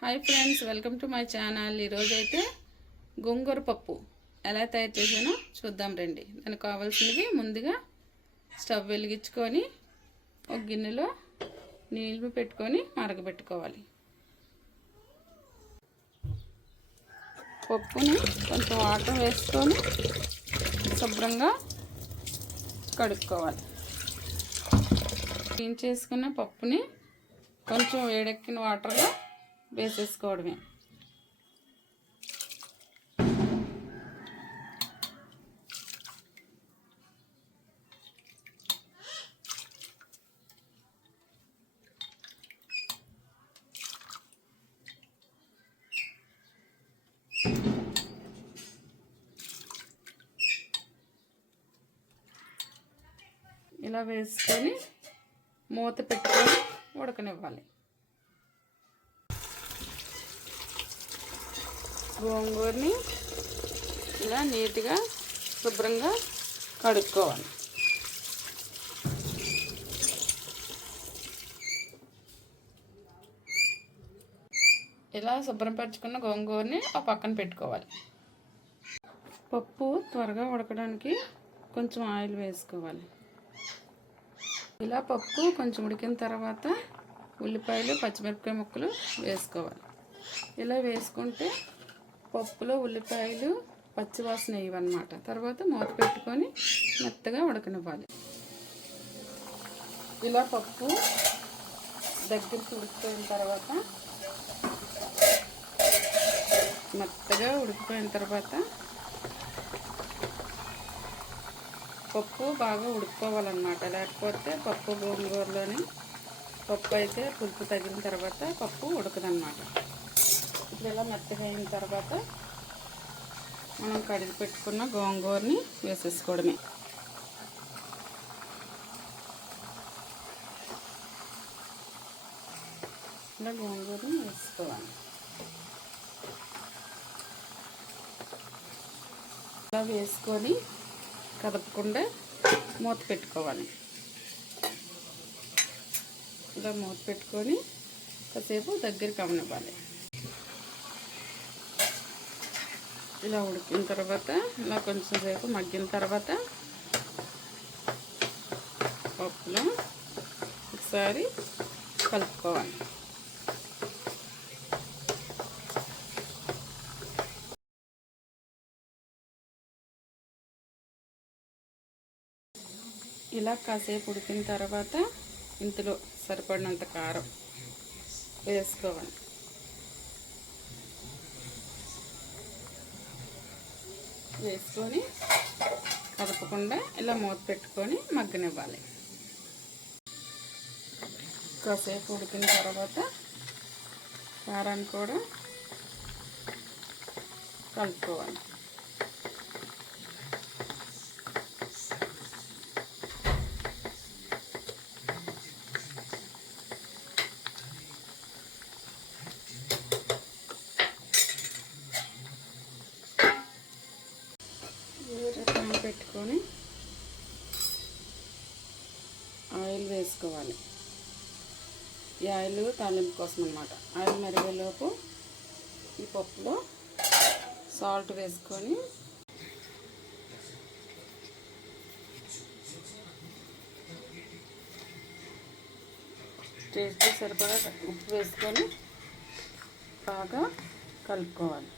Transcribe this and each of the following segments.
Hi friends, welcome to my channel. ఈరోజైతే గోంగూర పప్పు ఎలా తయారు చేసానో చూద్దాం రండి. దానికి కావాల్సినవి ముందుగా స్టవ్ వెలిగించుకొని ఒక గిన్నెలో నీళ్ళు పెట్టుకొని మరగబెట్టుకోవాలి. పప్పుని కొంచెం వాటర్ వేసుకొని శుభ్రంగా కడుక్కోవాలి. క్లీన్ చేసుకున్న పప్పుని కొంచెం వేడెక్కిన వాటర్లో వేసేసుకోవడమే. ఇలా వేసుకొని మూత పెట్టుకొని ఉడకనివ్వాలి. గోంగూరని ఇలా నీట్గా శుభ్రంగా కడుక్కోవాలి. ఇలా శుభ్రపరచుకున్న గోంగూరని ఆ పక్కన పెట్టుకోవాలి. పప్పు త్వరగా ఉడకడానికి కొంచెం ఆయిల్ వేసుకోవాలి. ఇలా పప్పు కొంచెం ఉడికిన తర్వాత ఉల్లిపాయలు, పచ్చిమిరపకాయ ముక్కలు వేసుకోవాలి. ఇలా వేసుకుంటే పప్పులో ఉల్లిపాయలు పచ్చివాసన వేయవన్నమాట. తర్వాత మూత పెట్టుకొని మెత్తగా ఉడకనివ్వాలి. ఇలా పప్పు దగ్గరికి ఉడికిపోయిన తర్వాత మెత్తగా ఉడికిపోయిన తర్వాత పప్పు బాగా ఉడుకోవాలన్నమాట. లేకపోతే పప్పు గోంగూరలోని పప్పు అయితే పులుపు తగిన తర్వాత పప్పు ఉడకదన్నమాట. ఇప్పుడు ఇలా మెత్తగా అయిన తర్వాత మనం కడిగి పెట్టుకున్న గోంగూరని వేసేసుకోవడమే. ఇలా గోంగూరని వేసుకోవాలి. ఇలా వేసుకొని కదపకుండా మూత పెట్టుకోవాలి. ఇలా మూత పెట్టుకొని కాసేపు దగ్గరికి అమ్మనివ్వాలి. ఇలా ఉడికిన తర్వాత ఇలా కొంచెం సేపు మగ్గిన తర్వాత పప్పులో ఒకసారి కలుపుకోవాలి. ఇలా కాసేపు ఉడికిన తర్వాత ఇందులో సరిపడినంత కారం వేసుకోవాలి. వేసుకొని కదపకుండా ఇలా మూత పెట్టుకొని మగ్గనివ్వాలి. కాసేపు ఉడికిన తర్వాత కారాన్ని కూడా కలుపుకోవాలి. పెట్టుకొని ఆయిల్ వేసుకోవాలి. ఈ ఆయిల్ తాలింపు కోసం అన్నమాట. ఆయిల్ మరిగేలోపు ఈ పప్పులో సాల్ట్ వేసుకొని టేస్ట్ సరిపడా ఉప్పు వేసుకొని బాగా కలుపుకోవాలి.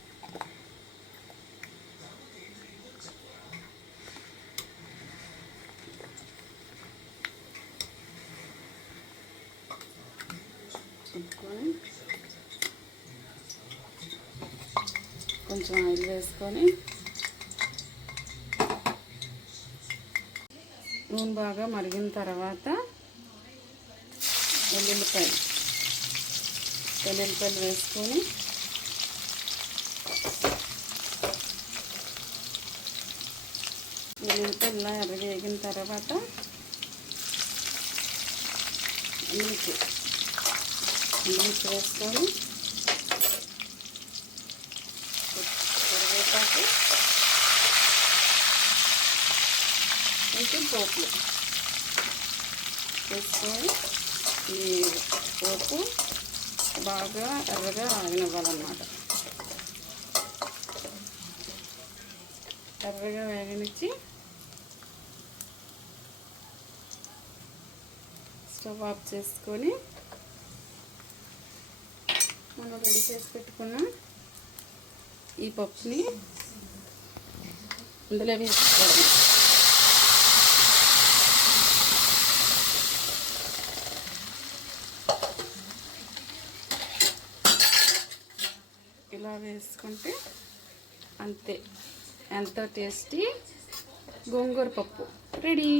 చుట్టుకొని కొంచెం ఆయిల్ వేసుకొని నూనె బాగా మరిగిన తర్వాత వెల్లుల్లిపాయలు వేసుకొని వెల్లుల్లిపాయలు ఇలా ఎర్రగేగిన తర్వాత మిర్చి వేసుకొని కరివేపాకు కొంచెం పోపులు వేసుకొని ఈ పోపు బాగా ఎర్రగా ఆగనివ్వాలన్నమాట. ఎర్రగా వేగనిచ్చి స్టవ్ ఆఫ్ చేసుకొని మనం రెడీ చేసి పెట్టుకున్న ఈ పప్పుని ఇందులో వేసుకోవడం. ఇలా వేసుకుంటే అంతే, ఎంతో టేస్టీ గోంగూర పప్పు రెడీ.